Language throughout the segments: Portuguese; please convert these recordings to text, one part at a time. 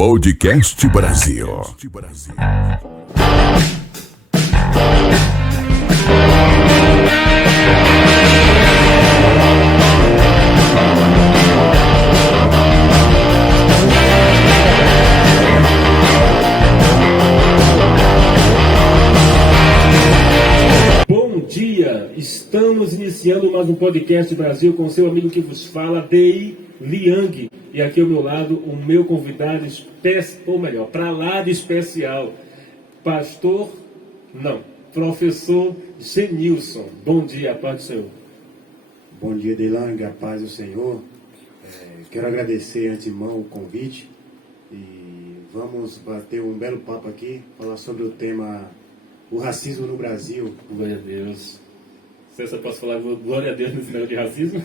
Podcast Brasil. Bom dia, estamos iniciando mais um Podcast Brasil com seu amigo que vos fala, Dei Liang. E aqui ao meu lado, o meu convidado, para lá de especial, professor Genilson. Bom dia, a paz do Senhor. Bom dia, Deilang, a paz do Senhor. Quero agradecer de antemão o convite e vamos bater um belo papo aqui, falar sobre o tema o racismo no Brasil. Glória a Deus. Se eu posso falar glória a Deus nesse negócio de racismo?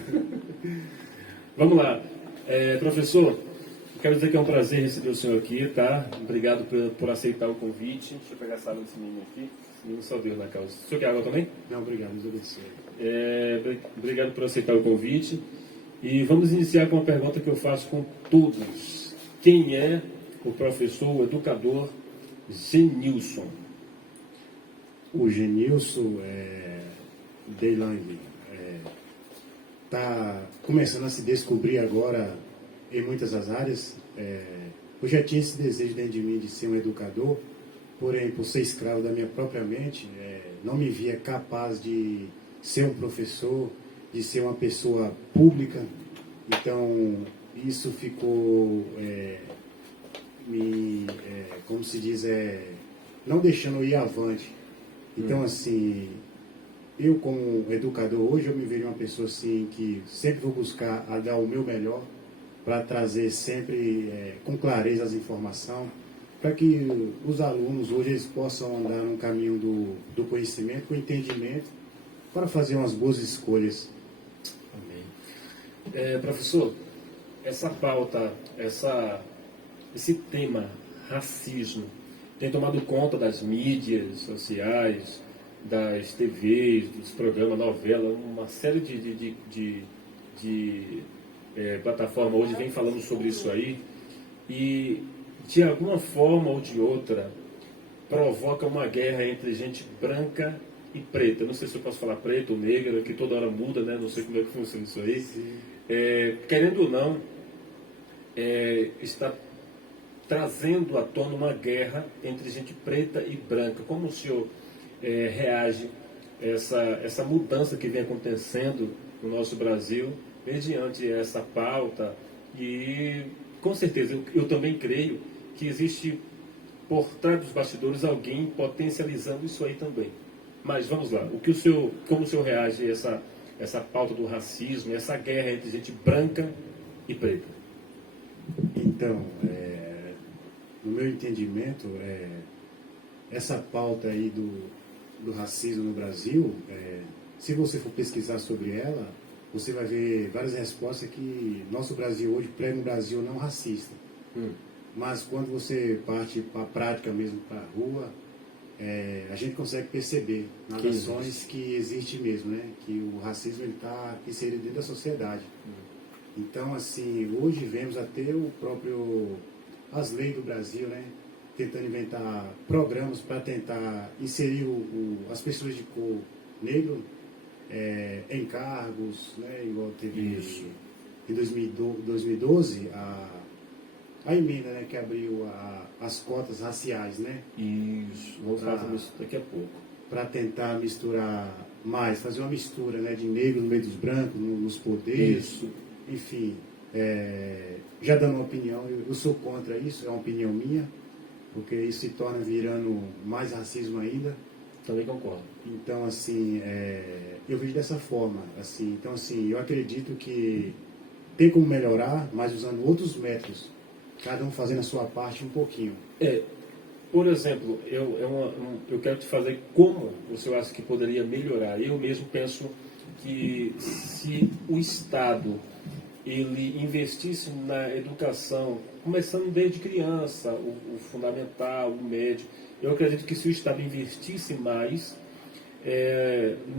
Vamos lá. Professor, quero dizer que é um prazer receber o senhor aqui, tá? Obrigado por aceitar o convite. Deixa eu pegar essa água desse menino aqui. Esse menino só Deus na causa. O senhor quer água também? Não, obrigado, Deus abençoe. Obrigado por aceitar o convite. E vamos iniciar com uma pergunta que eu faço com todos. Quem é o professor, o educador Genilson? O Genilson Deilang está começando a se descobrir agora em muitas das áreas. Eu já tinha esse desejo dentro de mim de ser um educador, porém, por ser escravo da minha própria mente, não me via capaz de ser um professor, de ser uma pessoa pública. Então, isso ficou, como se diz, não deixando eu ir avante. Então, assim, eu como educador, hoje eu me vejo uma pessoa assim que sempre vou buscar a dar o meu melhor para trazer sempre com clareza as informações, para que os alunos hoje eles possam andar no caminho do conhecimento, do entendimento, para fazer umas boas escolhas. Amém. Professor, essa pauta, esse tema, racismo, tem tomado conta das mídias sociais, das TVs, dos programas, novela, uma série de plataformas hoje vem falando sobre isso aí e de alguma forma ou de outra provoca uma guerra entre gente branca e preta. Não sei se eu posso falar preto ou negra, que toda hora muda, né? Não sei como é que funciona isso aí. Querendo ou não, está trazendo à tona uma guerra entre gente preta e branca. Como o senhor reage a essa mudança que vem acontecendo no nosso Brasil mediante essa pauta? E com certeza eu também creio que existe por trás dos bastidores alguém potencializando isso aí também. Mas vamos lá, como o senhor reage a essa pauta do racismo, essa guerra entre gente branca e preta? Então, no meu entendimento, essa pauta aí do racismo no Brasil, se você for pesquisar sobre ela, você vai ver várias respostas que nosso Brasil hoje prega um Brasil não racista. Mas quando você parte para a prática mesmo, para a rua, a gente consegue perceber nas ações que existe mesmo, né? Que o racismo está inserido dentro da sociedade. Então, assim, hoje vemos até as leis do Brasil, né? Tentando inventar programas para tentar inserir as pessoas de cor negro em cargos, né? Igual teve isso. Em 2012, a emenda, né, que abriu as cotas raciais, né? Isso, vamos falar sobre isso daqui a pouco. Para tentar misturar mais, fazer uma mistura, né, de negro no meio dos brancos, nos poderes. Isso. Enfim, já dando uma opinião, eu sou contra isso, é uma opinião minha, porque isso se torna virando mais racismo ainda. Também concordo. Então, assim, eu vejo dessa forma. Assim, então, assim, eu acredito que tem como melhorar, mas usando outros métodos, cada um fazendo a sua parte um pouquinho. Por exemplo, eu quero te fazer como você acha que poderia melhorar. Eu mesmo penso que se o Estado ele investisse na educação, começando desde criança, o fundamental, o médio, eu acredito que se o Estado investisse mais,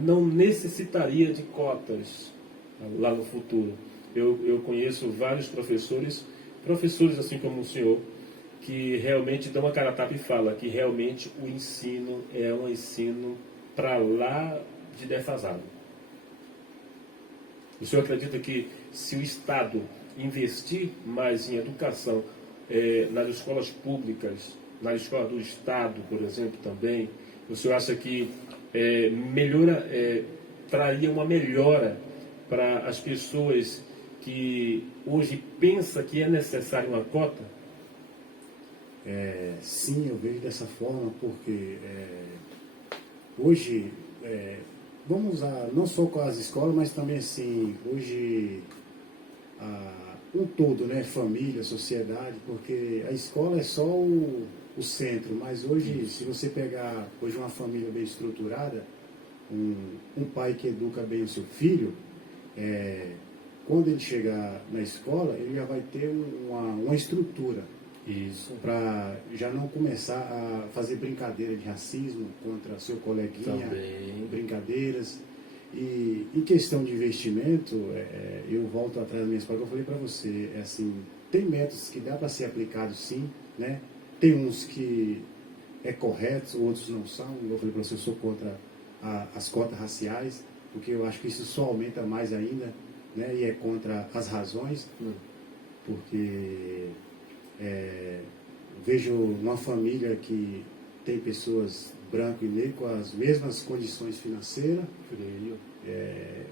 não necessitaria de cotas lá no futuro. Eu conheço vários professores assim como o senhor, que realmente dão uma cara a tapa e fala que realmente o ensino é um ensino para lá de defasado. O senhor acredita que se o Estado investir mais em educação nas escolas públicas, na escola do Estado, por exemplo, também, o senhor acha que traria uma melhora para as pessoas que hoje pensam que é necessário uma cota? Sim, eu vejo dessa forma, porque hoje, vamos usar não só com as escolas, mas também assim, hoje, um todo, né, família, sociedade, porque a escola é só o centro, mas hoje, se você pegar hoje uma família bem estruturada, um pai que educa bem o seu filho, quando ele chegar na escola, ele já vai ter uma estrutura. Isso. Para já não começar a fazer brincadeira de racismo contra seu coleguinha, também. Brincadeiras. E em questão de investimento, eu volto atrás da minha história, que eu falei para você, assim, tem métodos que dá para ser aplicados sim, né? Tem uns que corretos, outros não são. Eu falei para você, eu sou contra as cotas raciais, porque eu acho que isso só aumenta mais ainda, né? E é contra as razões, porque vejo uma família que tem pessoas branco e negro com as mesmas condições financeiras,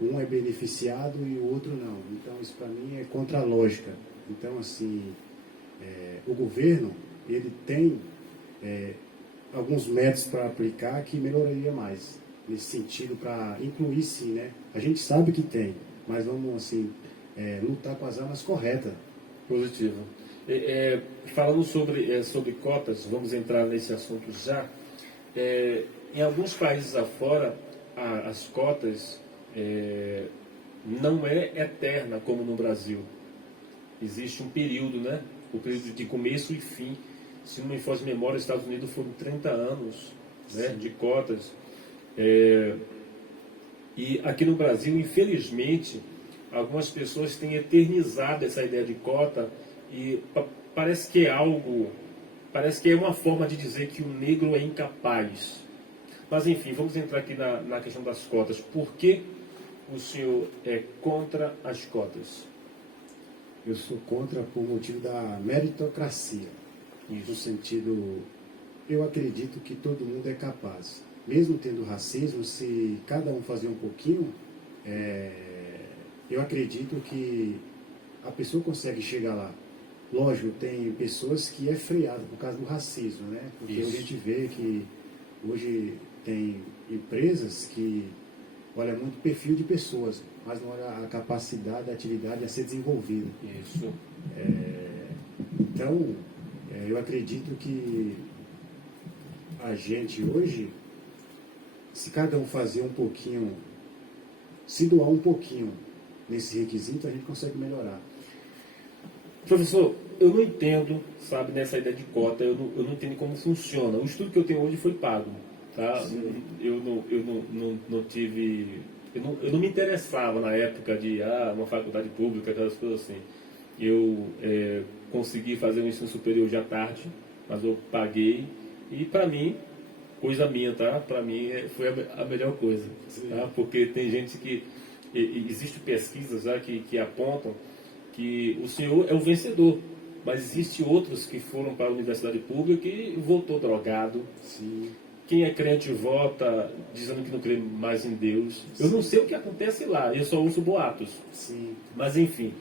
um é beneficiado e o outro não. Então isso para mim é contra a lógica. Então assim, o governo ele tem alguns métodos para aplicar que melhoraria mais nesse sentido, para incluir sim, né? A gente sabe que tem, mas vamos assim lutar com as armas corretas. Positivo. Falando sobre cotas, vamos entrar nesse assunto já. Em alguns países afora, as cotas não é eterna como no Brasil. Existe um período, né? O período de começo e fim. Se não me foge de memória, os Estados Unidos foram 30 anos, né, de cotas. E aqui no Brasil, infelizmente, algumas pessoas têm eternizado essa ideia de cota e parece que é uma forma de dizer que o negro é incapaz. Mas enfim, vamos entrar aqui na questão das cotas. Por que o senhor é contra as cotas? Eu sou contra por motivo da meritocracia. Isso. No sentido, eu acredito que todo mundo é capaz. Mesmo tendo racismo, se cada um fazer um pouquinho, eu acredito que a pessoa consegue chegar lá. Lógico, tem pessoas que é freado por causa do racismo, né? Porque Isso. a gente vê que hoje tem empresas que olham muito o perfil de pessoas, mas não olham a capacidade, a atividade a ser desenvolvida. Isso. Então, eu acredito que a gente hoje, se cada um fazer um pouquinho, se doar um pouquinho nesse requisito, a gente consegue melhorar. Professor, eu não entendo, sabe, nessa ideia de cota, eu não entendo como funciona. O estudo que eu tenho hoje foi pago, tá? Eu não tive... Eu não me interessava na época de uma faculdade pública, aquelas coisas assim. Eu consegui fazer um ensino superior já tarde, mas eu paguei. E para mim, coisa minha, tá? Para mim foi a melhor coisa, tá? Porque tem gente que... Existem pesquisas já que apontam que o senhor é o vencedor, mas existem outros que foram para a universidade pública e voltou drogado. Sim. Quem é crente vota dizendo que não crê mais em Deus. Eu não sei o que acontece lá, eu só ouço boatos. Sim. Mas enfim,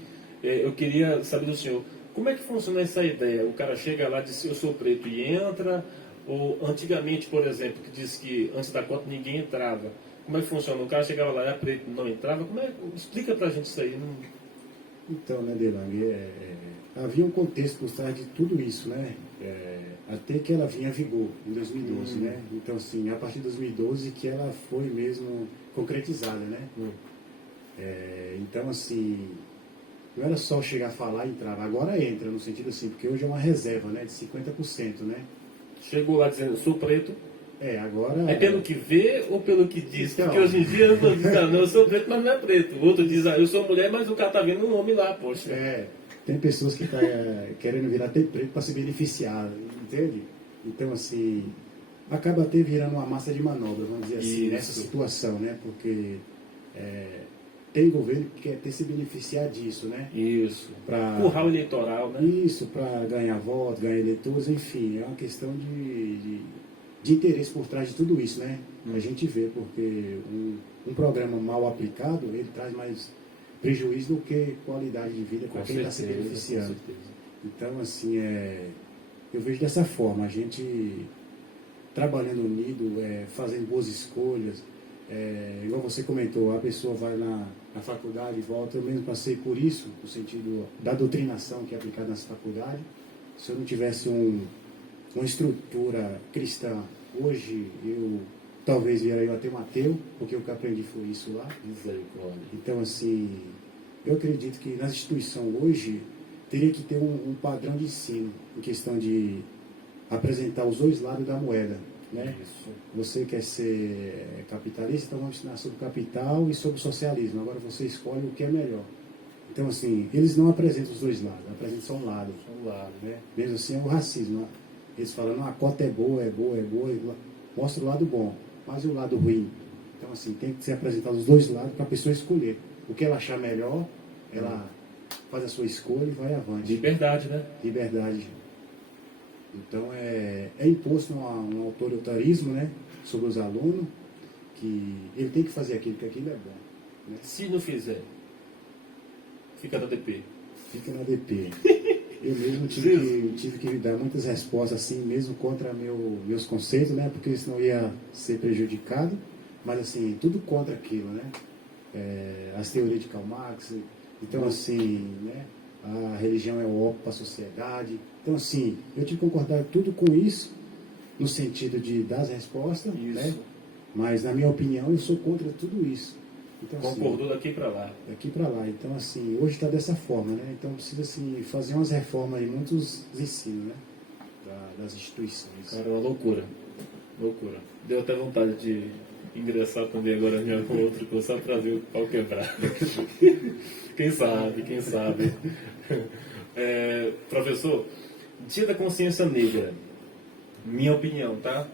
eu queria saber do senhor, como é que funciona essa ideia? O cara chega lá e diz, eu sou preto e entra, ou antigamente, por exemplo, que diz que antes da cota ninguém entrava. Como é que funciona? O cara chegava lá e era preto e não entrava? Explica pra gente isso aí. Então, né, Delang, havia um contexto por trás de tudo isso, né? Até que ela vinha a vigor em 2012, né? Então, assim, a partir de 2012 que ela foi mesmo concretizada, né? Então, assim, não era só chegar a falar e entrar, agora entra, no sentido assim, porque hoje é uma reserva, né, de 50%, né? Chegou lá dizendo, sou preto. Agora... É pelo que vê ou pelo que diz? Então, porque hoje em dia eu diz, não, eu sou preto, mas não é preto. O outro diz, eu sou mulher, mas o cara tá vendo um homem lá, poxa. Tem pessoas que estão querendo virar até preto para se beneficiar, entende? Então, assim, acaba até virando uma massa de manobra, vamos dizer assim, nessa situação, né? Porque tem governo que quer ter se beneficiar disso, né? Isso. Para empurrar o eleitoral, né? Isso, para ganhar votos, ganhar eleitores, enfim, é uma questão de interesse por trás de tudo isso, né? A gente vê, porque um programa mal aplicado, ele traz mais prejuízo do que qualidade de vida para quem está se beneficiando. Então, assim, eu vejo dessa forma, a gente trabalhando unido, fazendo boas escolhas, igual você comentou, a pessoa vai na faculdade e volta, eu mesmo passei por isso, no sentido da doutrinação que é aplicada nessa faculdade. Se eu não tivesse uma estrutura cristã, hoje eu talvez viraria até um ateu, porque o que aprendi foi isso lá. Misericórdia. Então, assim, eu acredito que nas instituições hoje teria que ter um padrão de ensino, em questão de apresentar os dois lados da moeda. Né? Isso. Você quer ser capitalista, então vamos ensinar sobre o capital e sobre o socialismo. Agora você escolhe o que é melhor. Então, assim, eles não apresentam os dois lados, apresentam só um lado. Né? Mesmo assim, é o racismo. Né? Eles falam, não, a cota é boa, mostra o lado bom, mas e o lado ruim? Então, assim, tem que ser apresentado os dois lados para a pessoa escolher. O que ela achar melhor, ela faz a sua escolha e vai avante. Liberdade, né? Liberdade. Então, é imposto um autoritarismo, né, sobre os alunos, que ele tem que fazer aquilo, porque aquilo é bom. Né? Se não fizer, fica na DP. Fica na DP. Eu mesmo tive que dar muitas respostas assim, mesmo contra meus conceitos, né, porque senão ia ser prejudicado, mas assim, tudo contra aquilo, né? As teorias de Karl Marx, então assim, né, a religião é o ópio para a sociedade. Então, assim, eu tive que concordar tudo com isso, no sentido de dar as respostas, né? Mas, na minha opinião, eu sou contra tudo isso. Então, concordou assim, daqui para lá. Daqui para lá. Então, assim, hoje está dessa forma, né? Então, precisa, assim, fazer umas reformas aí, muitos ensinos, né? Das instituições. Cara, é uma loucura. Loucura. Deu até vontade de ingressar também agora com outro curso, só para ver o pau quebrar. Quem sabe. Professor, Dia da Consciência Negra, minha opinião, tá?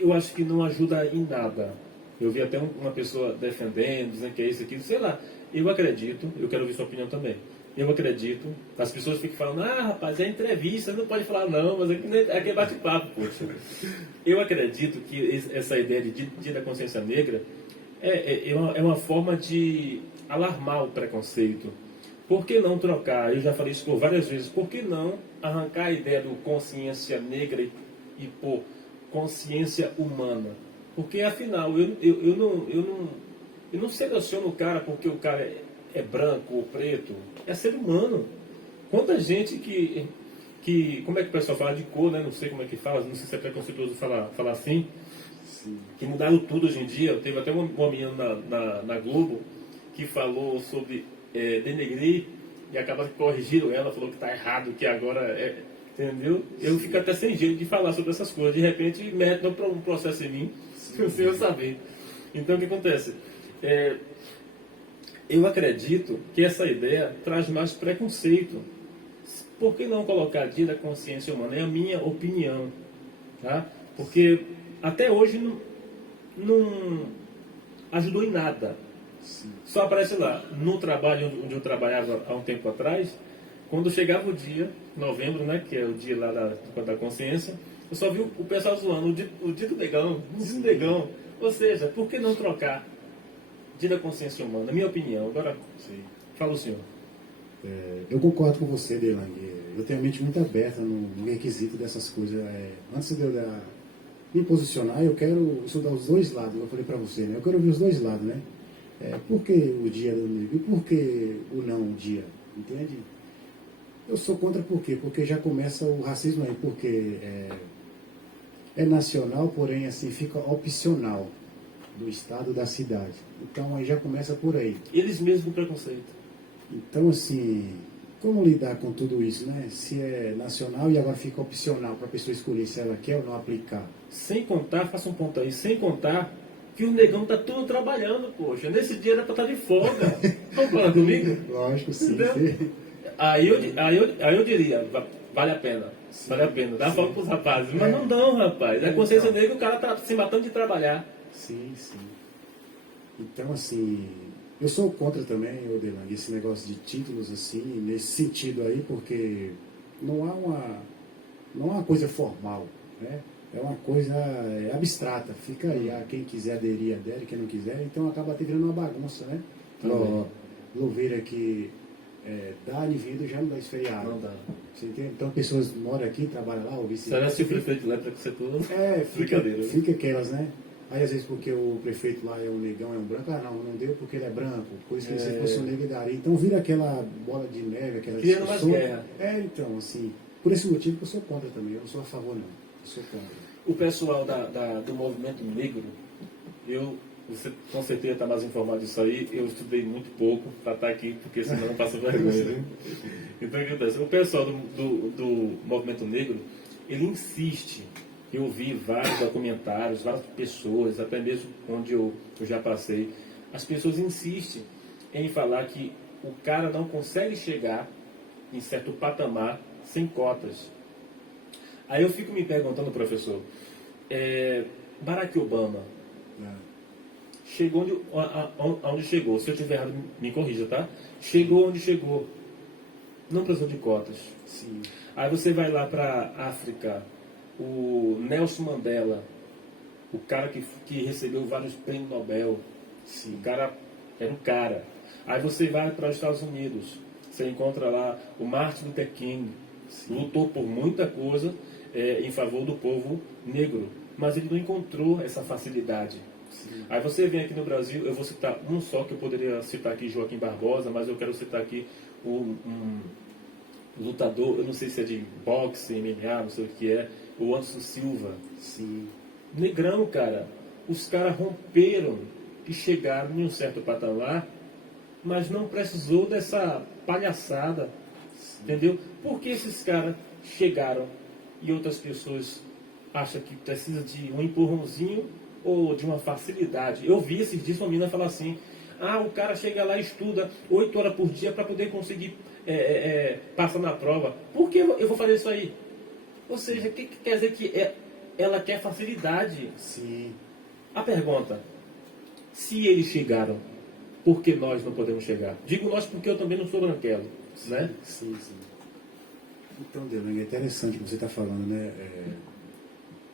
Eu acho que não ajuda em nada. Eu vi até uma pessoa defendendo, dizendo que é isso, aquilo, sei lá. Eu acredito, eu quero ouvir sua opinião também. Eu acredito, as pessoas ficam falando, rapaz, é entrevista, não pode falar não, mas aqui é bate-papo, poxa. Eu acredito que essa ideia de Dia da Consciência Negra é uma forma de alarmar o preconceito. Por que não trocar? Eu já falei isso por várias vezes. Por que não arrancar a ideia do consciência negra e pôr consciência humana? Porque, afinal, eu não seleciono o cara porque o cara é branco ou preto. É ser humano. Quanta gente que como é que o pessoal fala de cor, né? Não sei como é que fala, não sei se é preconceituoso falar assim. Sim. Que mudaram tudo hoje em dia. Teve até uma menina na Globo que falou sobre denegrir e acaba corrigindo ela, falou que está errado, que agora entendeu? Eu fico até sem jeito de falar sobre essas coisas. De repente, mete um processo em mim, sem eu saber. Então, o que acontece? Eu acredito que essa ideia traz mais preconceito. Por que não colocar Dia da Consciência Humana? É a minha opinião. Tá? Porque até hoje não ajudou em nada. Sim. Só aparece lá, no trabalho onde eu trabalhava há um tempo atrás, quando chegava o dia, novembro, né, que é o dia lá da consciência, eu só vi o pessoal zoando, o dia do negão, o dia do negão. Ou seja, por que não trocar Dia da Consciência Humana? Na minha opinião. Agora, fala o senhor. Eu concordo com você, Delang. Eu tenho a mente muito aberta no requisito dessas coisas. Antes de eu me posicionar, eu quero estudar os dois lados, eu falei para você, né? Eu quero ver os dois lados, né? Por que o dia do negro e por que o não dia? Entende? Eu sou contra por quê? Porque já começa o racismo aí, porque é nacional, porém assim fica opcional do estado, da cidade. Então aí já começa por aí. Eles mesmos com preconceito. Então assim, como lidar com tudo isso, né? Se é nacional e agora fica opcional para a pessoa escolher se ela quer ou não aplicar. Sem contar, faça um ponto aí, sem contar que o negão tá todo trabalhando, poxa. Nesse dia era para estar de folga. Estão falando comigo? Lógico, sim. Aí eu diria, vale a pena. Vale a pena. Dá folga pros rapazes. Mas não dão, rapaz. A consciência negra, o cara tá se matando de trabalhar. Sim, sim. Então, assim, eu sou contra também, Odelang, esse negócio de títulos, assim, nesse sentido aí, porque não há uma coisa formal, né? É uma coisa abstrata, fica aí, quem quiser aderir, adere, quem não quiser, então acaba até virando uma bagunça, né? Louveira que dá indivíduo já não dá esse feriado. Não dá. Você entende? Então pessoas moram aqui, trabalham lá, ou Será que o prefeito lembra que você tudo? Brincadeira. Fica aquelas, né? Aí às vezes porque o prefeito lá é um negão, é um branco, não deu porque ele é branco, por isso que se fosse um negro ele daria. Então vira aquela bola de neve, aquela Criando mais guerra. Então, assim, por esse motivo que eu sou contra também, eu não sou a favor não, eu sou contra. O pessoal do movimento negro, você com certeza está mais informado disso aí, eu estudei muito pouco para estar aqui, porque senão eu passo vergonha, né? Então o que acontece? O pessoal do movimento negro, ele insiste. Eu vi vários documentários, várias pessoas, até mesmo onde eu já passei. As pessoas insistem em falar que o cara não consegue chegar em certo patamar sem cotas. Aí eu fico me perguntando, professor, Barack Obama chegou onde chegou. Se eu estiver errado, me corrija, tá? Chegou onde chegou. Não precisou de cotas. Sim. Aí você vai lá para a África, o Nelson Mandela, o cara que recebeu vários prêmios Nobel. Sim. O cara era um cara. Aí você vai para os Estados Unidos, você encontra lá o Martin Luther King, lutou por muita coisa em favor do povo negro, mas ele não encontrou essa facilidade. Sim. Aí você vem aqui no Brasil, eu vou citar um só, que eu poderia citar aqui Joaquim Barbosa, mas eu quero citar aqui um lutador, eu não sei se é de boxe, MMA, não sei o que é, o Anderson Silva. Sim. Negrão, cara. Os caras romperam e chegaram em um certo patamar, mas não precisou dessa palhaçada. Sim. Entendeu? Por que esses caras chegaram e outras pessoas acham que precisa de um empurrãozinho ou de uma facilidade? Eu vi esses dias uma menina falar assim: o cara chega lá e estuda 8 horas por dia para poder conseguir passar na prova. Por que eu vou fazer isso aí? Ou seja, o que quer dizer que ela quer facilidade? Sim. A pergunta: se eles chegaram, por que nós não podemos chegar? Digo nós porque eu também não sou branquelo, né? Sim. Então, Delang, é interessante o que você está falando, né?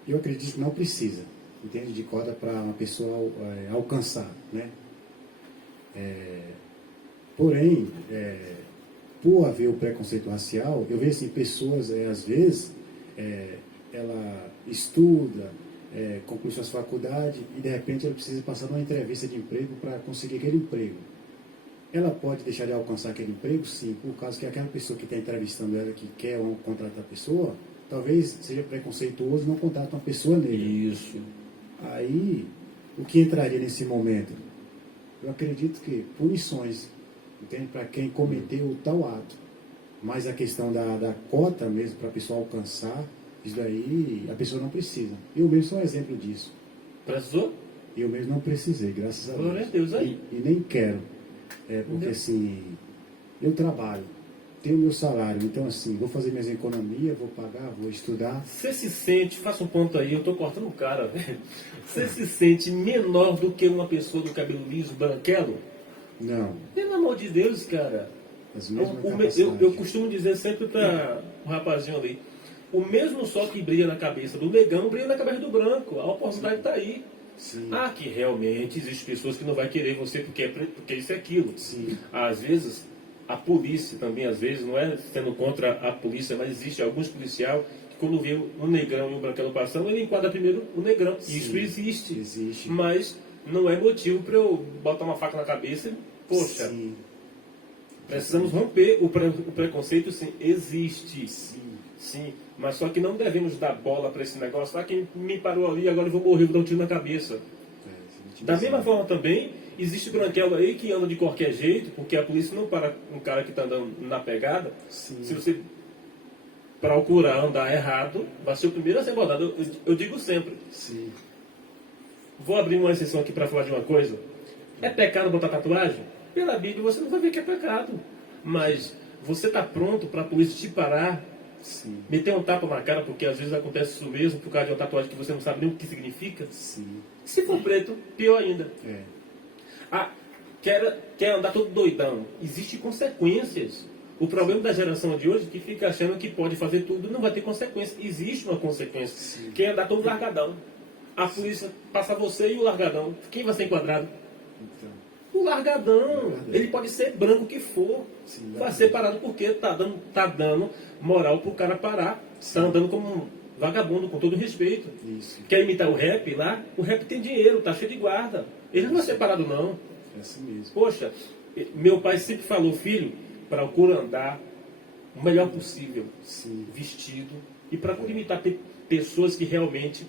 Eu acredito que não precisa, entende, de cota para uma pessoa alcançar, né? Porém, por haver o preconceito racial, eu vejo assim, pessoas, às vezes, ela estuda, conclui suas faculdades e de repente ela precisa passar numa entrevista de emprego para conseguir aquele emprego. Ela pode deixar de alcançar aquele emprego, sim, por causa que aquela pessoa que está entrevistando ela, que quer contratar a pessoa, talvez seja preconceituoso e não contrata uma pessoa negra. Isso. Aí, o que entraria nesse momento? Eu acredito que punições, entende, para quem cometeu o tal ato. Mas a questão da cota mesmo, para a pessoa alcançar, isso daí a pessoa não precisa. Eu mesmo sou um exemplo disso. Precisou? Eu mesmo não precisei, graças a Deus. Glória a Deus aí. E nem quero. Porque Entendeu? assim, eu trabalho, tenho meu salário, então assim, vou fazer minhas economias, vou pagar, vou estudar. Você se sente, faça um ponto aí, eu tô cortando o cara, velho. Você se sente menor do que uma pessoa do cabelo liso, branquelo? Não. Pelo amor de Deus, cara. As mesmas Eu capacidades. costumo dizer sempre para o rapazinho ali: o mesmo sol que brilha na cabeça do negão brilha na cabeça do branco. A oportunidade está aí. Sim. Que realmente existem pessoas que não vai querer você porque é preto, porque isso é aquilo. Sim. Às vezes, a polícia também, às vezes, não é sendo contra a polícia, mas existe alguns policiais que quando vê um negrão e um branquelo passando, ele enquadra primeiro o negrão. Sim. Isso existe. Existe. Mas não é motivo para eu botar uma faca na cabeça e, poxa, Sim. precisamos romper o preconceito, sim, existe. Sim, mas só que não devemos dar bola para esse negócio. Quem me parou ali, agora eu vou morrer, vou dar um tiro na cabeça. Da mesma forma também, existe branquelo aí que anda de qualquer jeito, porque a polícia não para um cara que está andando na pegada. Sim. Se você procurar andar errado, vai ser o primeiro a ser abordado. Eu digo sempre. Sim. Vou abrir uma exceção aqui para falar de uma coisa. É pecado botar tatuagem? Pela Bíblia você não vai ver que é pecado. Mas Você está pronto para a polícia te parar, Sim. meter um tapa na cara, porque às vezes acontece isso mesmo, por causa de uma tatuagem que você não sabe nem o que significa? Sim. Se for preto, pior ainda. É. Ah, quer andar todo doidão. Existem consequências. O problema da geração de hoje é que fica achando que pode fazer tudo, não vai ter consequência. Existe uma consequência. Sim. Quer andar todo largadão. A polícia passa você e o largadão. Quem vai ser enquadrado? Então. O largadão. Largadão. Ele pode ser branco que for. Sim, Vai ser parado porque tá dando moral pro cara parar. Tá andando como um vagabundo, com todo respeito. Isso. Quer imitar o rap lá? O rap tem dinheiro, tá cheio de guarda. Ele não vai ser parado, não. É assim mesmo. Poxa, meu pai sempre falou, filho, procura andar o melhor possível, Sim. vestido, e para imitar pessoas que realmente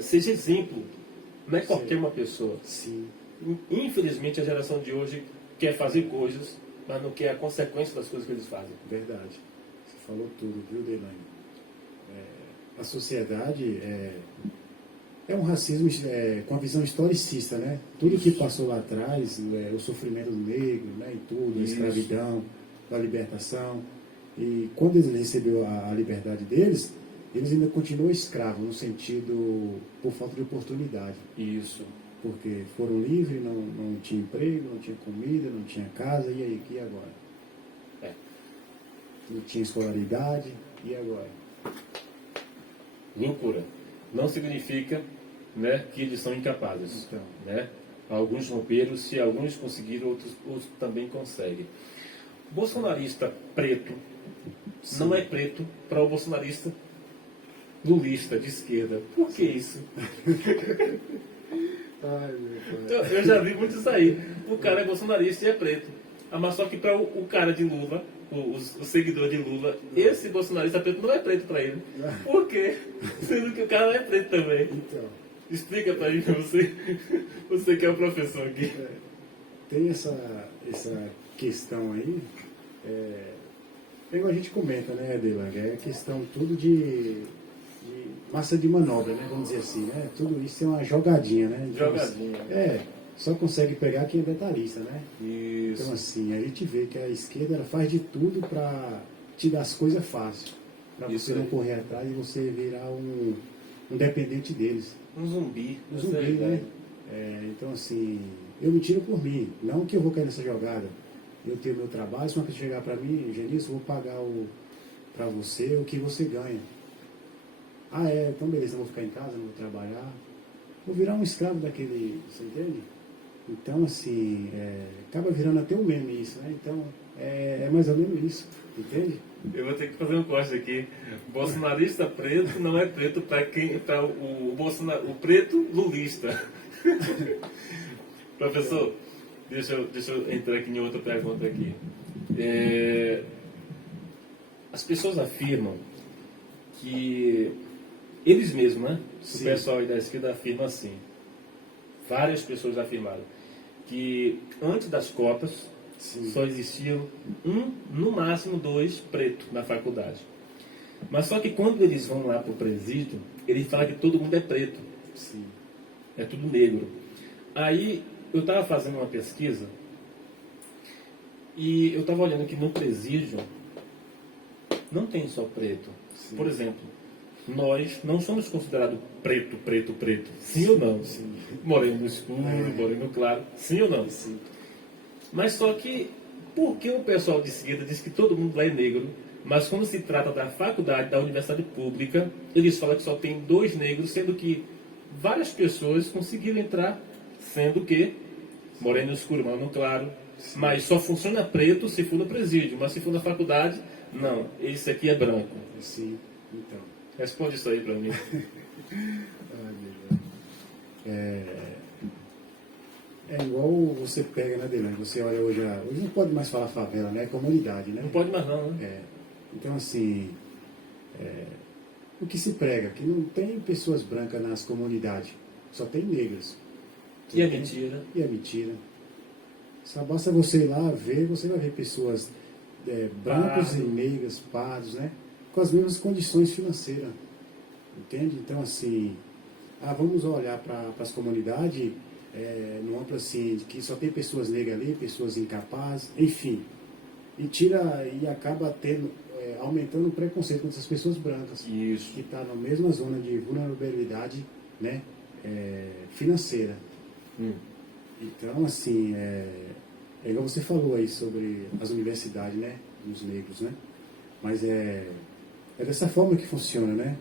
seja exemplo. Não é qualquer uma pessoa. Sim. Infelizmente, a geração de hoje quer fazer coisas, mas não quer a consequência das coisas que eles fazem. Verdade. Você falou tudo, viu, Deilane? A sociedade é um racismo com a visão historicista, né? Tudo que passou lá atrás, o sofrimento do negro, né, e tudo, a Isso. escravidão, a libertação. E quando eles receberam a liberdade deles, eles ainda continuam escravos, no sentido por falta de oportunidade. Isso. Porque foram livres, não tinha emprego, não tinha comida, não tinha casa, e aí, e agora? É. Não tinha escolaridade, e agora? Loucura. Não significa, né, que eles são incapazes. Então. Né? Alguns romperam, se alguns conseguiram, outros também conseguem. Bolsonarista preto não é preto para o bolsonarista lulista de esquerda. Por que isso? Ai, meu pai. Eu já vi muito isso aí. O cara é bolsonarista e é preto. Mas só que para o cara de Lula, o seguidor de Lula, esse bolsonarista preto não é preto para ele. Por quê? Sendo que o cara não é preto também. Então, Explica para mim, você que é o professor aqui. tem essa questão aí, igual a gente comenta, né, Adelang? É questão tudo de massa de manobra, né, vamos dizer assim, né? Tudo isso é uma jogadinha, né? Então, Jogadinha. só consegue pegar quem é detalhista, né? Isso. Então, assim, a gente vê que a esquerda ela faz de tudo para te dar as coisas fáceis, para Isso você não aí. correr atrás e você virar um dependente deles. Um zumbi. Um Essa é a zumbi, né? ideia. Então, assim, eu me tiro por mim, não que eu vou cair nessa jogada. Eu tenho meu trabalho, se uma pessoa chegar para mim, Genício, eu vou pagar para você o que você ganha. Então beleza, eu vou ficar em casa, não vou trabalhar. Vou virar um escravo daquele, você entende? Então, assim, acaba virando até um meme isso, né? Então, é mais ou menos isso, entende? Eu vou ter que fazer um corte aqui. Bolsonarista preto não é preto para o preto lulista. Professor, deixa eu entrar aqui em outra pergunta aqui. As pessoas afirmam que eles mesmos, né? Sim. O pessoal aí da esquerda afirma assim. Várias pessoas afirmaram que antes das cotas Sim. só existiam no máximo 2 pretos na faculdade. Mas só que quando eles vão lá para o presídio, eles falam que todo mundo é preto. Sim. É tudo negro. Aí eu estava fazendo uma pesquisa e eu estava olhando que no presídio não tem só preto. Sim. Por exemplo, nós não somos considerados preto. Sim ou não? Sim. Moreno escuro, moreno claro. Sim ou não? Sim. Mas só que, por que o pessoal de esquerda diz que todo mundo lá é negro, mas quando se trata da faculdade, da universidade pública, eles falam que só tem 2 negros, sendo que várias pessoas conseguiram entrar, sendo que moreno escuro, moreno claro, mas só funciona preto se for no presídio, mas se for na faculdade, não, esse aqui é branco. Sim. Então. Responde isso aí pra mim. Ai, meu Deus. É igual você pega, né, Delane? Você olha hoje não pode mais falar favela, né? É comunidade, né? Não pode mais não, né? Então, assim, o que se prega? Que não tem pessoas brancas nas comunidades, só tem negras. E é mentira. E é mentira. Só basta você ir lá ver, você vai ver pessoas brancos e negras, pardos, né? Com as mesmas condições financeiras. Entende? Então, assim, vamos olhar para as comunidades no amplo assim, que só tem pessoas negras ali, pessoas incapazes, enfim. e acaba aumentando o preconceito contra as pessoas brancas. Isso. Que está na mesma zona de vulnerabilidade, né, financeira. Então, assim, igual você falou aí sobre as universidades, né, dos negros, né? Mas é dessa forma que funciona, né?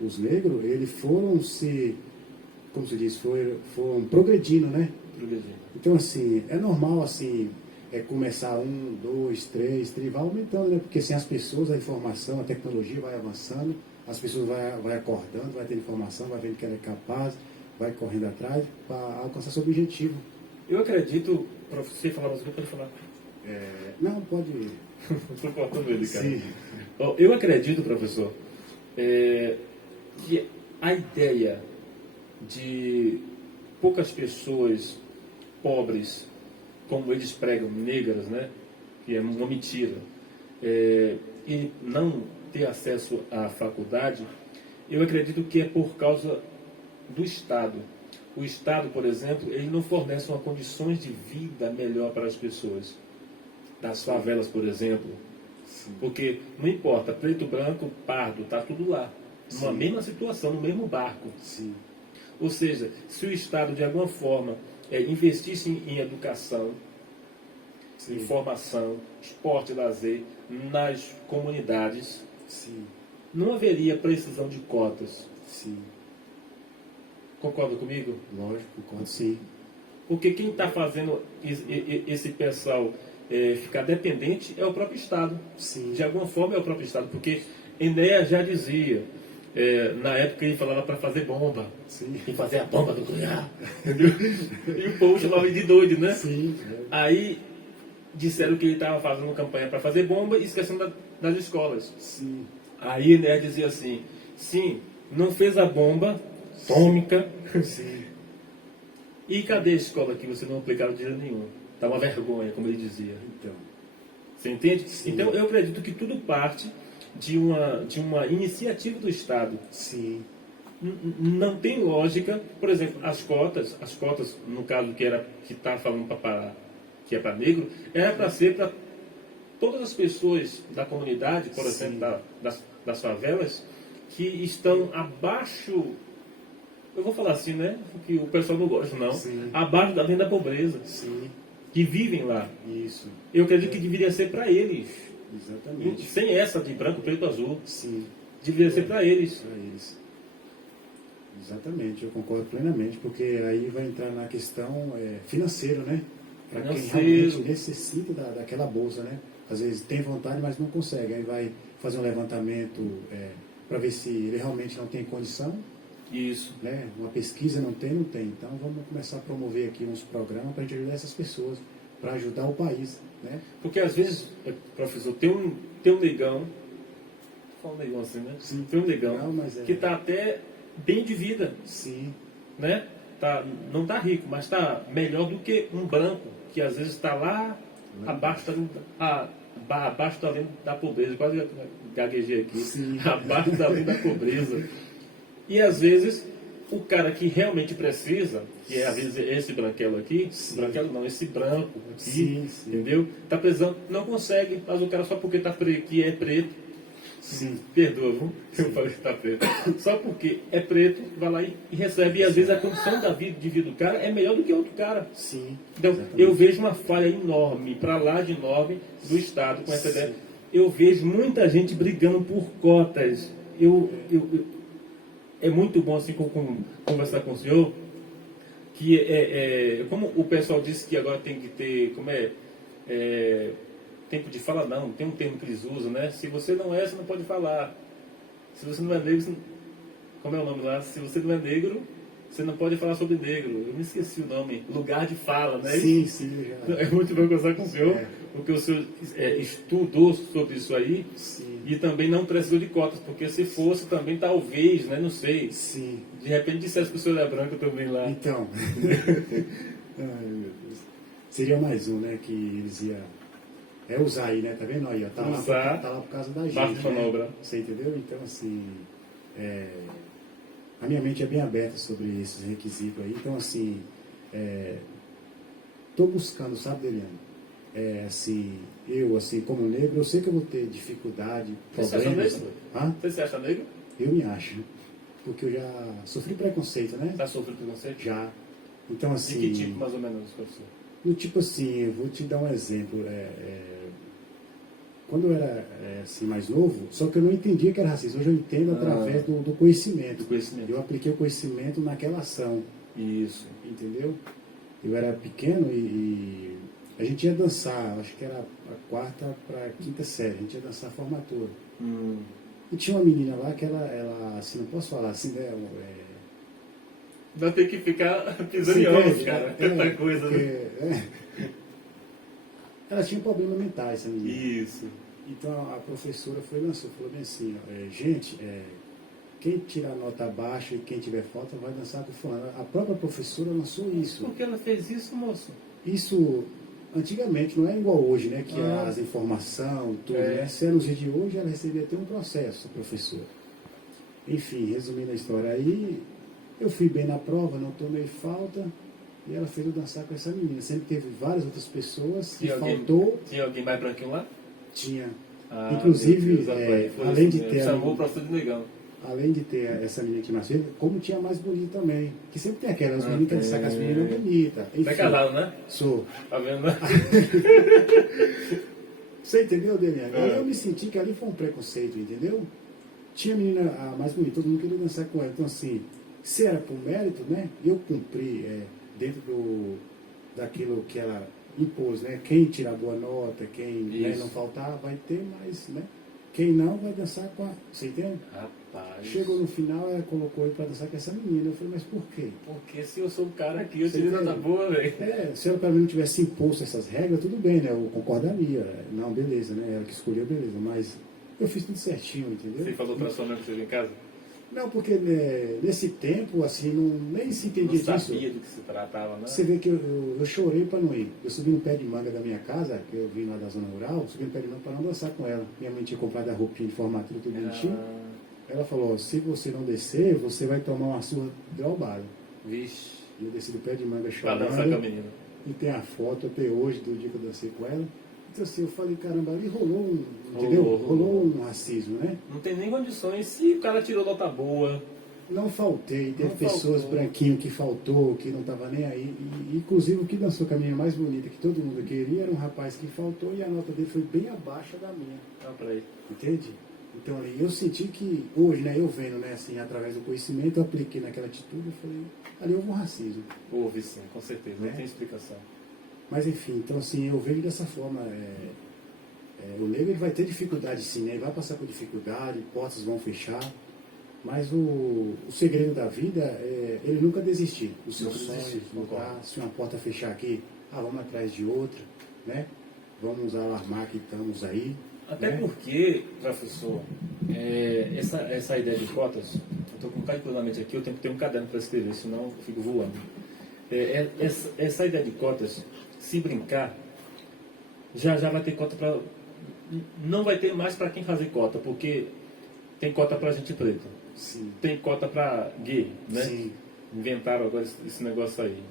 Os negros, eles foram como se diz, foram progredindo, né? Então, assim, é normal, assim, começar 1, 2, 3, vai aumentando, né? Porque sem as pessoas, a informação, a tecnologia vai avançando, as pessoas vai acordando, vai ter informação, vai vendo que ela é capaz, vai correndo atrás para alcançar seu objetivo. Eu acredito, você falar, mas não pode falar. Não, pode. Estou cortando ele, cara. Sim. Eu acredito, professor, que a ideia de poucas pessoas pobres, como eles pregam, negras, né, que é uma mentira, e não ter acesso à faculdade, eu acredito que é por causa do Estado. O Estado, por exemplo, ele não fornece uma condições de vida melhor para as pessoas. Das favelas, por exemplo. Sim. Porque não importa, preto, branco, pardo, está tudo lá. Numa mesma situação, no mesmo barco. Sim. Ou seja, se o Estado, de alguma forma, investisse em educação, Sim. em formação, esporte e lazer nas comunidades, Sim. não haveria precisão de cotas. Sim. Concorda comigo? Lógico, concordo, sim. Porque quem está fazendo esse pessoal ficar dependente é o próprio Estado. Sim. De alguma forma é o próprio Estado. Porque Enéas já dizia, na época ele falava para fazer bomba. Sim. E fazer a bomba do Goiás. Entendeu? E o povo chamava ele de doido, né? Sim. Aí disseram que ele estava fazendo campanha para fazer bomba e esquecendo das escolas. Sim. Aí Enéas dizia assim, sim, não fez a bomba atômica. Sim. E cadê a escola que você não aplicava dinheiro nenhum? Está uma vergonha, como ele dizia. Então. Você entende? Sim. Então eu acredito que tudo parte de uma iniciativa do Estado. Sim. Não tem lógica, por exemplo, as cotas, no caso que está falando que é para negro, era para ser para todas as pessoas da comunidade, por Sim. exemplo, das favelas, que estão abaixo. Eu vou falar assim, né? Que o pessoal não gosta, não. Sim. Abaixo da linha da pobreza. Sim. Que vivem lá. Isso. Eu acredito que deveria ser para eles. Exatamente. Sem essa de branco, preto, azul. Sim. Deveria ser para eles. Para eles. Exatamente, eu concordo plenamente, porque aí vai entrar na questão financeira, né? Para quem realmente necessita daquela bolsa, né? Às vezes tem vontade, mas não consegue. Aí vai fazer um levantamento para ver se ele realmente não tem condição. Isso. Né? Uma pesquisa não tem. Então vamos começar a promover aqui uns programas para a gente ajudar essas pessoas, para ajudar o país, né? Porque às vezes, professor, tem um negão, fala um negão assim, né? Sim. Tem um negão Não, mas que está até bem de vida, Sim. né? Não está rico, mas está melhor do que um branco, que às vezes está lá abaixo da linha da pobreza, quase gaguejei aqui, Sim. abaixo da linha da pobreza. E às vezes o cara que realmente precisa, que é às vezes esse branquelo aqui, Sim. branquelo não, esse branco aqui, Sim. entendeu? Está precisando, não consegue, mas o cara só porque que é preto, Sim. perdoa, viu? Eu falei que está preto. Só porque é preto, vai lá e recebe. E às vezes a condição de vida do cara é melhor do que outro cara. Sim. Então, Exatamente. eu vejo uma falha enorme, para lá de enorme, do Estado com essa Sim. ideia. Eu vejo muita gente brigando por cotas. É muito bom assim conversar com o senhor, que como o pessoal disse que agora tem que ter, tempo de fala, não, tem um termo que eles usam, né? Se você não é, você não pode falar. Se você não é negro, como é o nome lá? Se você não é negro, você não pode falar sobre negro. Eu me esqueci o nome. Lugar de fala, né? Sim. Já. É muito bom conversar com o senhor, porque o senhor estudou sobre isso aí. Sim. E também não precisou de cotas, porque se fosse também talvez, né? Não sei. Sim. De repente dissesse que o senhor é branco também lá. Então. Ai, meu Deus. Seria mais um, né? Que eles iam usar aí, né? Tá vendo aí? Ó, tá lá por causa da gente. Basta de manobra. Você entendeu? Então, assim. A minha mente é bem aberta sobre esses requisitos aí. Então, assim. Tô buscando, sabe, Deliane? assim, eu, assim, como negro, eu sei que eu vou ter dificuldade, Você se acha problemas. negro? Hã? Você se acha negro? Eu me acho. Porque eu já sofri preconceito, né? Já sofreu preconceito? Já. Então, De assim. que tipo, mais ou menos, professor? Do tipo assim, eu vou te dar um exemplo. Quando eu era assim, mais novo, só que eu não entendia que era racismo. Hoje eu entendo através do conhecimento. Do conhecimento. Eu apliquei o conhecimento naquela ação, Isso. entendeu? Eu era pequeno e a gente ia dançar, acho que era a quarta para a quinta série, a gente ia dançar a formatura. E tinha uma menina lá que ela assim, não posso falar assim, né? Vai ter que ficar pisando em ovos, cara. Tanta coisa, porque, né? Ela tinha problema mental, essa menina. Isso. Então a professora lançou, falou bem assim, gente, quem tirar nota baixa e quem tiver falta vai dançar com fulano. A própria professora lançou isso. Por que ela fez isso, moço? Isso, antigamente, não é igual hoje, né? Que as informações, tudo, né? Se era nos dias de hoje, ela recebia até um processo, a professora. Enfim, resumindo a história aí, eu fui bem na prova, não tomei falta, e ela fez eu dançar com essa menina. Sempre teve várias outras pessoas, e faltou... Tinha alguém mais branquinho lá? Tinha. Ah, inclusive, Deus, além de ter... Chamou o professor de negão. Além de ter essa menina aqui mais feia, como tinha mais bonita também. Que sempre tem aquelas meninas que dançam com as meninas bonitas. Você é casado, né? Sou. Tá vendo, né? Você entendeu, Daniel? Aí eu me senti que ali foi um preconceito, entendeu? Tinha a menina a mais bonita, todo mundo queria dançar com ela. Então, assim, se era por mérito, né? Eu cumpri dentro daquilo que ela impôs, né? Quem tirar boa nota, quem né, não faltar, vai ter mais, né? Quem não, vai dançar com a... Você entende? Rapaz. Chegou no final, ela colocou ele pra dançar com essa menina. Eu falei, mas por quê? Porque se eu sou o cara aqui, eu tirei nota boa, velho. Se ela pra mim não tivesse imposto essas regras, tudo bem, né? Eu concordaria. Não, beleza, né? Ela que escolheu, beleza. Mas eu fiz tudo certinho, entendeu? Você falou pra sua mãe que você veio em casa? Não, porque nesse tempo, assim, nem se entendia Não disso. sabia do que se tratava, né? Você vê que eu chorei para não ir. Eu subi no pé de manga da minha casa, que eu vim lá da zona rural, subi no pé de manga para não dançar com ela. Minha mãe tinha comprado a roupinha de formatura, tudo bonitinho. Ela falou, se você não descer, você vai tomar uma surra drobada. Vixe. E eu desci do pé de manga Pra chorando. dançar com a menina. E tem a foto até hoje do dia que eu dancei com ela. Então assim, eu falei, caramba, ali rolou entendeu? Rolou um racismo, né? Não tem nem condições. Se o cara tirou nota boa... Não faltei, teve Não pessoas faltou. branquinho que faltou, que não estava nem aí. E, inclusive o que dançou com a menina mais bonita que todo mundo queria era um rapaz que faltou e a nota dele foi bem abaixo da minha. Não, peraí. Entende? Então ali eu senti que hoje, né, eu vendo, né, assim, através do conhecimento, eu apliquei naquela atitude, eu falei, ali houve um racismo. Houve sim, com certeza. Não Né? tem explicação. Mas enfim, então assim, eu vejo dessa forma, o negro ele vai ter dificuldade sim, né? Ele vai passar por dificuldade, portas vão fechar, mas o segredo da vida é ele nunca desistir. Os seus Nunca sonhos, desistir, mudar, concordo. se uma porta fechar aqui, vamos atrás de outra, né? Vamos alarmar que estamos aí. Até né? porque, professor, essa ideia de cotas, eu estou com calculadamente aqui, eu tenho que ter um caderno para escrever, senão eu fico voando. Essa ideia de cotas, se brincar, já vai ter cota para... Não vai ter mais para quem fazer cota, porque tem cota para gente preta, Sim. tem cota para gay, né? Sim. Inventaram agora esse negócio aí.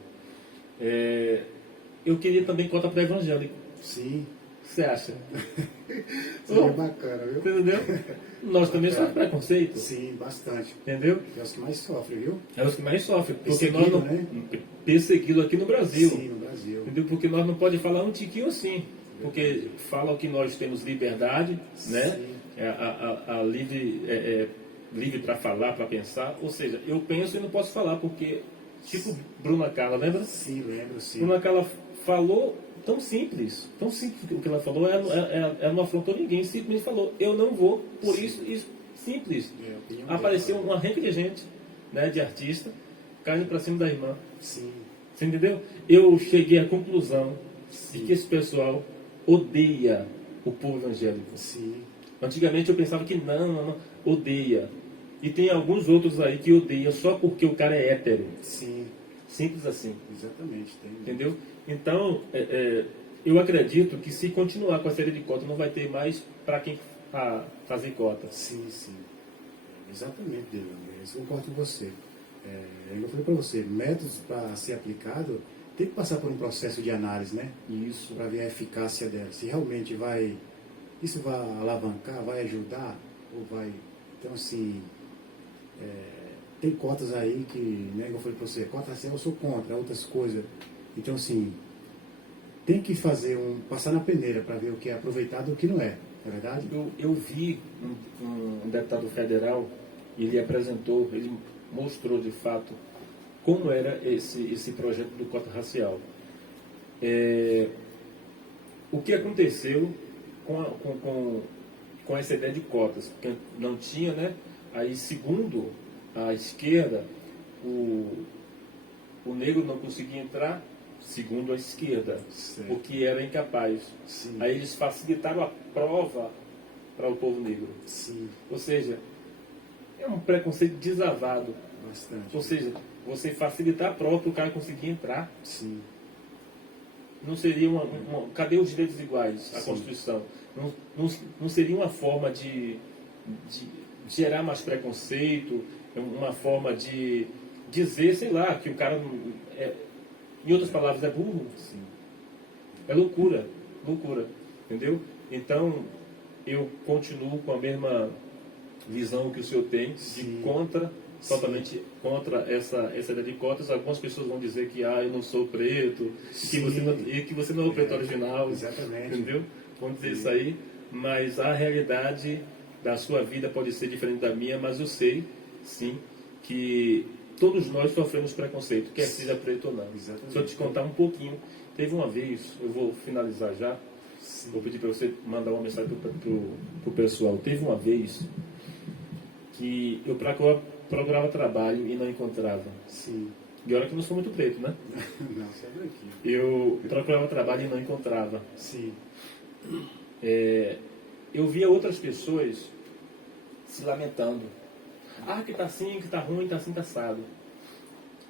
Eu queria também cota para evangélico. Sim. O que você acha? Seria bacana, viu? Entendeu? Nós também sofremos preconceito. Sim, bastante. Entendeu? É os que mais sofrem, viu? É os que mais sofrem. Porque Perseguido, nós não, né? Perseguido aqui no Brasil. Sim, no Brasil. Entendeu? Porque nós não podemos falar um tiquinho assim. Porque falam que nós temos liberdade, né? Sim. A livre para falar, para pensar. Ou seja, eu penso e não posso falar, porque, tipo Bruna Carla, lembra? Sim, lembro, sim. Bruna Carla falou tão simples o que ela falou, ela não afrontou ninguém, simplesmente falou, eu não vou, por isso, simples. Opinião Apareceu dela. uma renca de gente, né, de artista, caindo para cima da irmã. Sim. Você entendeu? Eu cheguei à conclusão de Sim. que esse pessoal odeia o povo evangélico. Sim. Antigamente eu pensava que não, odeia. E tem alguns outros aí que odeiam só porque o cara é hétero. Sim. Simples assim. Exatamente. Tem. Entendeu? Então, eu acredito que se continuar com a série de cotas, não vai ter mais para quem fazer cotas. Sim, sim. Exatamente, Delano. Eu concordo com você. Eu falei para você, métodos para ser aplicado tem que passar por um processo de análise, né? Isso. Para ver a eficácia dela. Se realmente isso vai alavancar, vai ajudar, ou vai... Então, assim, tem cotas aí que, né, como eu falei para você, cota racial eu sou contra, outras coisas. Então, assim, tem que passar na peneira para ver o que é aproveitado e o que não é, não é verdade? Eu vi um deputado federal, ele mostrou de fato como era esse projeto do cota racial. O que aconteceu com essa ideia de cotas? Porque não tinha, né? Aí, segundo a esquerda, o negro não conseguia entrar, segundo a esquerda, Certo. porque era incapaz. Sim. Aí eles facilitaram a prova para o povo negro. Sim, Ou seja, é um preconceito desavado. bastante. Ou seja, você facilitar a prova para o cara conseguir entrar. Sim, Não seria cadê os direitos iguais? A Sim. Constituição. Não seria uma forma de gerar mais preconceito, uma forma de dizer, sei lá, que o cara, em outras palavras, é burro. sim, É loucura, loucura, entendeu? Então, eu continuo com a mesma visão que o senhor tem, Sim. totalmente contra essa ideia de cotas. Algumas pessoas vão dizer que eu não sou preto, Sim. e que você não é o preto original, exatamente. entendeu? Vão dizer isso aí, mas a realidade da sua vida pode ser diferente da minha, mas eu sei, sim, que todos nós sofremos preconceito, quer seja preto ou não. Exatamente. Se eu te contar um pouquinho, teve uma vez, eu vou finalizar já, Sim. vou pedir para você mandar uma mensagem para o pessoal. Teve uma vez que eu procurava trabalho e não encontrava. Sim. E olha que eu não sou muito preto, né? Não, você é branquinho. Eu procurava trabalho e não encontrava. Sim. Eu via outras pessoas se lamentando. Que tá assim, que tá ruim, tá assim, tá assado.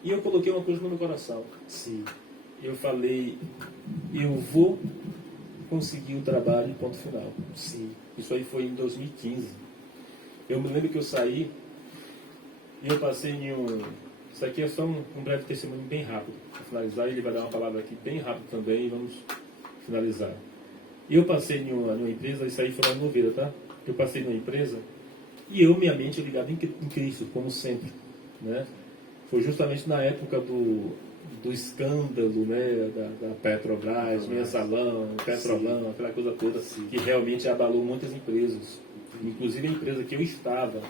E eu coloquei uma coisa no meu coração. Sim. Eu falei, eu vou conseguir o trabalho, ponto final. Sim. Isso aí foi em 2015. Eu me lembro que eu saí e eu passei em Isso aqui é só um breve testemunho bem rápido. Para finalizar, ele vai dar uma palavra aqui bem rápido também e vamos finalizar. E eu passei em uma empresa, isso aí foi lá em Louveira, tá? Eu passei numa empresa e minha mente ligada em Cristo, como sempre, né? Foi justamente na época do escândalo, né, da Petrobras, Mensalão, Petrolão, aquela coisa toda, que realmente abalou muitas empresas. Inclusive a empresa que eu estava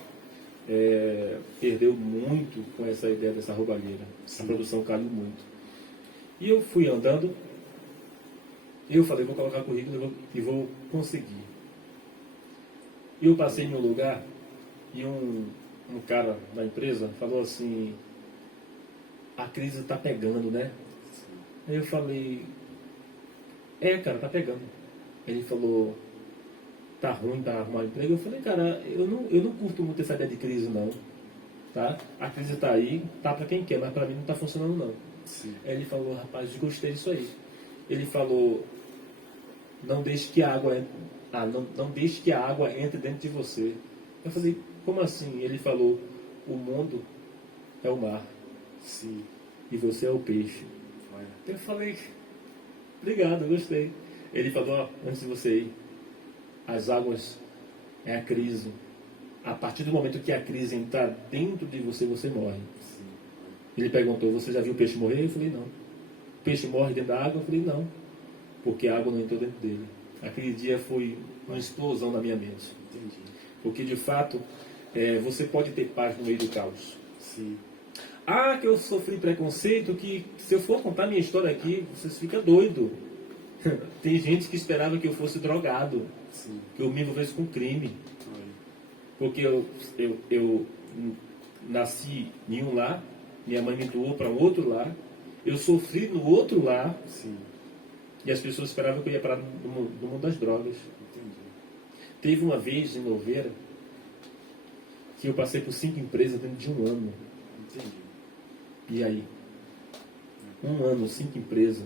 perdeu muito com essa ideia dessa roubalheira. A produção caiu muito. E eu fui andando, eu falei, vou colocar currículo e vou conseguir. E eu passei em um lugar e um cara da empresa falou assim, a crise está pegando, né? Aí eu falei, cara, tá pegando. Ele falou, tá ruim para arrumar emprego. Eu falei, cara, eu não curto muito essa ideia de crise, não. Tá? A crise tá aí, tá para quem quer, mas para mim não tá funcionando, não. Sim. Aí ele falou, rapaz, eu gostei disso aí. Ele falou, não deixe que a água entre, não deixe que a água entre dentro de você. Eu falei, como assim? Ele falou, o mundo é o mar. Sim. E você é o peixe. Olha. Eu falei, obrigado, gostei. Ele falou, antes de você ir, as águas é a crise. A partir do momento que a crise entrar dentro de você, você morre. Sim. Ele perguntou, você já viu o peixe morrer? Eu falei, não. O peixe morre dentro da água? Eu falei, não. Porque a água não entrou dentro dele. Aquele dia foi uma explosão na minha mente. Entendi. Porque, de fato, você pode ter paz no meio do caos. Sim. Que eu sofri preconceito, que se eu for contar minha história aqui, você fica doido. Tem gente que esperava que eu fosse drogado, Sim. que eu me envolvesse com crime. Olha. Porque eu nasci em um lar, minha mãe me doou para um outro lar, eu sofri no outro lar, Sim. e as pessoas esperavam que eu ia parar no mundo das drogas. Entendi. Teve uma vez em Louveira que eu passei por 5 empresas dentro de um ano. Entendi. E aí? 1 ano, 5 empresas.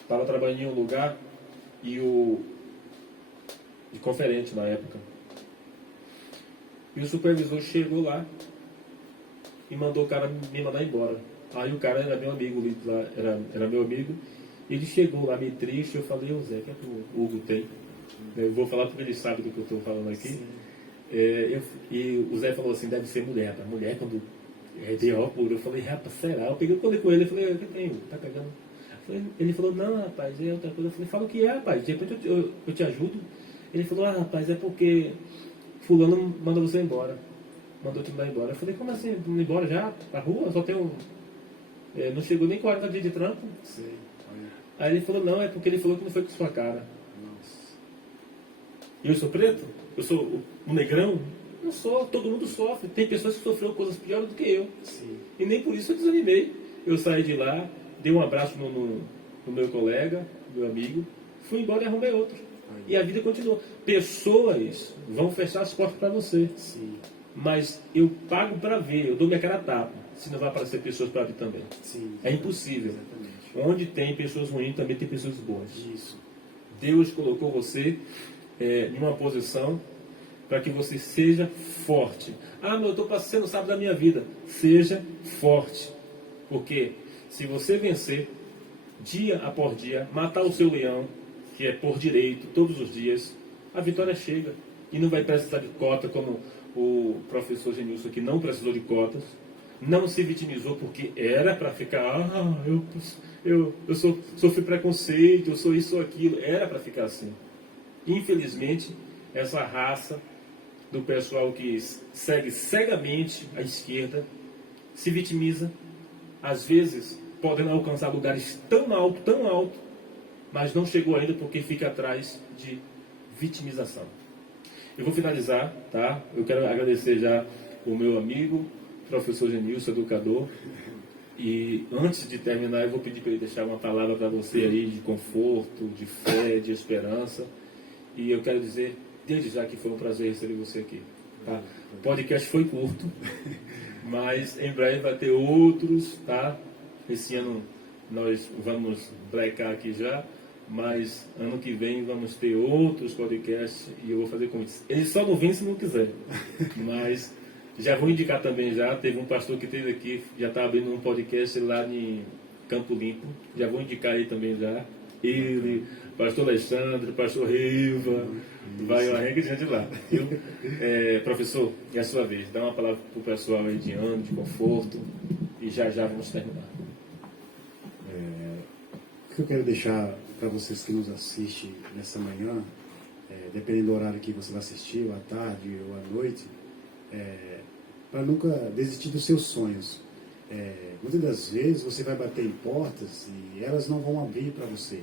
Estava trabalhando em um lugar e de conferente na época. E o supervisor chegou lá e mandou o cara me mandar embora. Aí o cara era meu amigo, lá, era meu amigo. Ele chegou lá meio triste, eu falei, ô Zé, o que é que o Hugo tem? Eu vou falar porque ele sabe do que eu estou falando aqui. E o Zé falou assim, deve ser mulher, rapaz. Mulher quando é D.O. puro. Eu falei, rapaz, será? Eu peguei o colei com ele, eu falei, o que tem? Tá pegando? Ele falou, não, rapaz, é outra coisa. Eu falei, fala o que é, rapaz, de repente eu te ajudo. Ele falou, rapaz, é porque fulano mandou você embora. Mandou te mandar embora. Eu falei, como assim? Indo embora já? Pra rua? Só tem um... não chegou nem 40 dias de trampo. Sei, olha. Aí ele falou, não, é porque ele falou que não foi com sua cara. Nossa. E eu sou preto? Eu sou um negrão? Não sou, todo mundo sofre. Tem pessoas que sofreram coisas piores do que eu. Sim. E nem por isso eu desanimei. Eu saí de lá, dei um abraço no meu colega, meu amigo, fui embora e arrumei outro. Aí. E a vida continua. Pessoas vão fechar as portas para você. Sim. Mas eu pago para ver, eu dou minha cara a tapa, se não vai aparecer pessoas para vir também. Sim. É impossível. Exatamente. Onde tem pessoas ruins, também tem pessoas boas. Isso. Deus colocou você em uma posição para que você seja forte. Ah, meu, eu estou passando, sabe da minha vida. Seja forte. Porque se você vencer, dia após dia, matar o seu leão, que é por direito, todos os dias, a vitória chega. E não vai precisar de cota, como o professor Genilson, que não precisou de cotas, não se vitimizou porque era para ficar, eu sofri preconceito, eu sou isso ou aquilo, era para ficar assim. Infelizmente, essa raça do pessoal que segue cegamente a esquerda se vitimiza, às vezes podendo alcançar lugares tão alto, mas não chegou ainda porque fica atrás de vitimização. Eu vou finalizar, tá? Eu quero agradecer já o meu amigo, professor Genilson, educador. E antes de terminar, eu vou pedir para ele deixar uma palavra para você aí de conforto, de fé, de esperança. E eu quero dizer, desde já, que foi um prazer receber você aqui. Tá? O podcast foi curto, mas em breve vai ter outros, tá? Esse ano nós vamos brecar aqui já, mas ano que vem vamos ter outros podcasts e eu vou fazer convites. Eles só não vêm se não quiser, mas já vou indicar também já, teve um pastor que esteve aqui, já está abrindo um podcast lá em Campo Limpo, já vou indicar aí também já. Ele, pastor Alexandre, pastor Reiva, vai uma renca de gente lá. Professor, é a sua vez, dá uma palavra para o pessoal aí de ano, de conforto, e já vamos terminar. O que eu quero deixar para vocês que nos assistem nessa manhã, dependendo do horário que você vai assistir, ou à tarde ou à noite, para nunca desistir dos seus sonhos. Muitas das vezes você vai bater em portas e elas não vão abrir para você,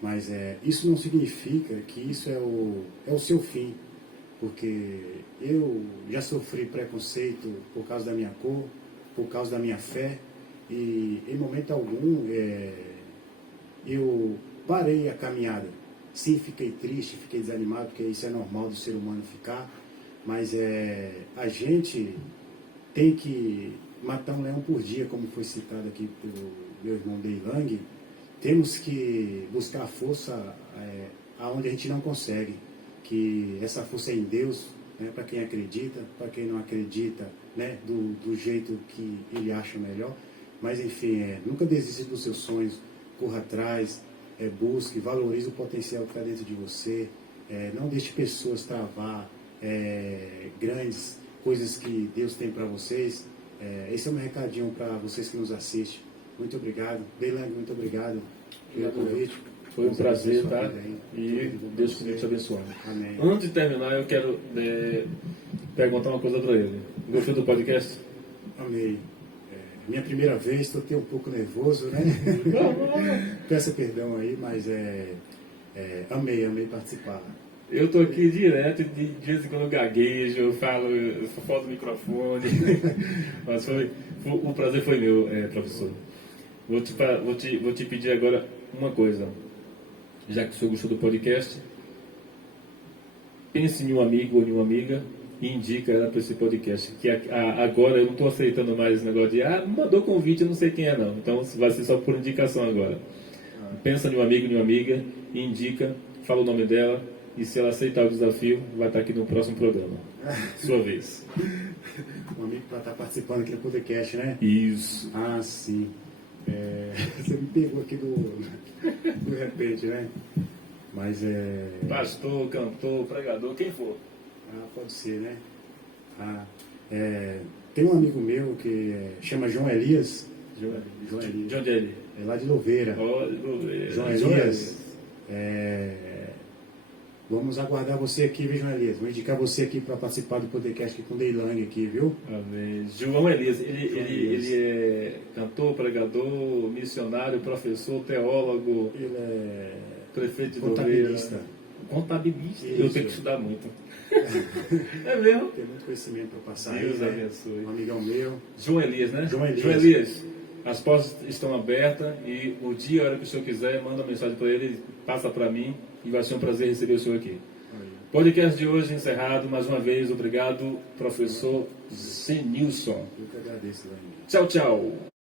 mas isso não significa que isso é o seu fim, porque eu já sofri preconceito por causa da minha cor, por causa da minha fé, e em momento algum eu parei a caminhada. Sim, fiquei triste, fiquei desanimado, porque isso é normal do ser humano ficar, mas a gente tem que matar um leão por dia, como foi citado aqui pelo meu irmão Deilang. Temos que buscar a força aonde a gente não consegue, que essa força é em Deus, né, para quem acredita, para quem não acredita, né, do jeito que ele acha melhor. Mas enfim, nunca desista dos seus sonhos, corra atrás, busque, valorize o potencial que está dentro de você, não deixe pessoas travar grandes coisas que Deus tem para vocês. Esse é um recadinho para vocês que nos assistem. Muito obrigado. Deilang, muito obrigado pelo convite. Foi um prazer, tá? E Deus continue te abençoando. Amém. Antes de terminar, eu quero perguntar uma coisa para ele. Gostou do podcast? Amei. Minha primeira vez, estou até um pouco nervoso, né? Peço perdão aí, mas amei participar. Eu estou aqui direto, de vez em quando eu gaguejo, eu só falta o microfone. Mas o prazer foi meu, professor. Vou te pedir agora uma coisa. Já que o senhor gostou do podcast, pense em um amigo ou em uma amiga e indica ela para esse podcast. Que agora eu não estou aceitando mais esse negócio de mandou convite, eu não sei quem é não. Então vai ser só por indicação agora. Pensa em um amigo, em uma amiga, e indica, fala o nome dela, E se ela aceitar o desafio, vai estar aqui no próximo programa. Sua vez. Um amigo para estar participando aqui do podcast, né? Isso. Ah, sim. Você me pegou aqui do repente, né? Mas Pastor, cantor, pregador, quem for. pode ser, né? Tem um amigo meu que chama João Elias. João Elias. De onde é ele? É lá de Louveira. João Elias. Vamos aguardar você aqui, viu, João Elias? Vou indicar você aqui para participar do podcast aqui com o Deilang aqui, viu? Amém. João Elias, ele é cantor, pregador, missionário, professor, teólogo, Ele é prefeito de contabilista. Louveira. Contabilista? Isso. Eu tenho que estudar muito. É mesmo? Tem muito conhecimento para passar Deus aí, né? abençoe. Um amigão meu. João Elias, né? João Elias. João Elias, as portas estão abertas e o dia, a hora que o senhor quiser, manda uma mensagem para ele, passa para mim e vai ser um prazer receber o senhor aqui. Podcast de hoje encerrado. Mais uma vez, obrigado, professor Zenilson. Eu que agradeço, Daniel. Tchau, tchau.